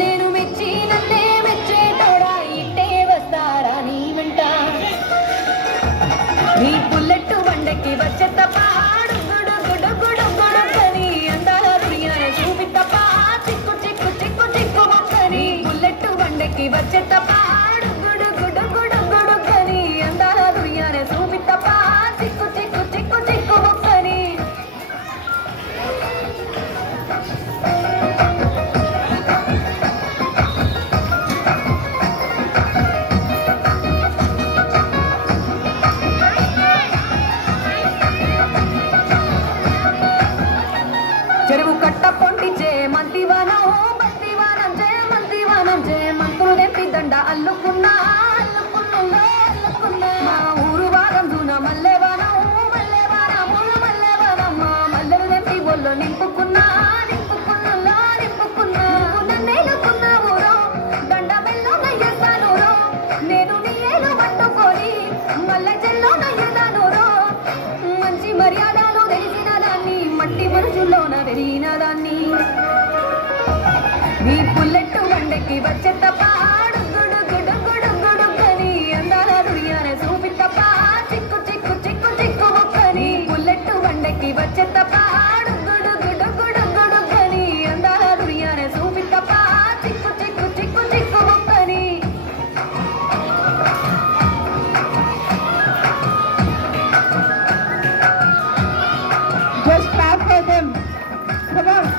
నేను మెచ్చి నన్నే మెచ్చేటోడా ఇట్టే వస్తారా నీ వెంట నీ బుల్లెట్ బండకి వచ్చే తపాడు గుడు గుడు గుడు గుడుకని అందాల దునియానే చూపిత్తపా చిక్కు చిక్కు చిక్కు చిక్కు మొక్కని బుల్లెట్ బండకి వచ్చే తపాడు గుడు గుడు గుడు గుడుకని అందాల దునియానే చూపిత్తపా చిక్కు చిక్కు చిక్కు చిక్కు మొక్కని చెరువు కట్ట పొంటిచే మంతివానం బంతివానం చే మంతివానం చే మంతులు తెంపి దండ అల్లుకున్నా అల్లుకున్నా అల్లుకున్నా మా ఊరు వారం దూన మల్లెవానం మల్లెవానములు మల్లెవానం మా మల్లెలు తెంపి ఒళ్ళు నింపుకున్నా నింపుకున్నా నింపుకున్నా నన్నేలుకున్నావు రో దండ మెల్లో నయ్యేస్తాను రో నేను నీ ఏలు పట్టుకొని మల్లె చెల్లో నయ్యేదాను రో మంచి మర్యాదలు తెలిసిన దాన్ని మట్టి మనుషుల్లోన పెరిగిన దాన్ని నీ బుల్లెట్ బండకి వచ్చే తపాడు గుడు గుడు గుడు గుడుకని అందాల దునియానే చూపిత్తపా చిక్కు చిక్కు చిక్కు చిక్కు మొక్కని బుల్లెట్ బండకి వచ్చే తపాడు గుడు గుడు గుడు గుడుకని అందాల దునియానే చూపిత్తపా చిక్కు చిక్కు చిక్కు చిక్కు మొక్కని Just clap for them. Come on.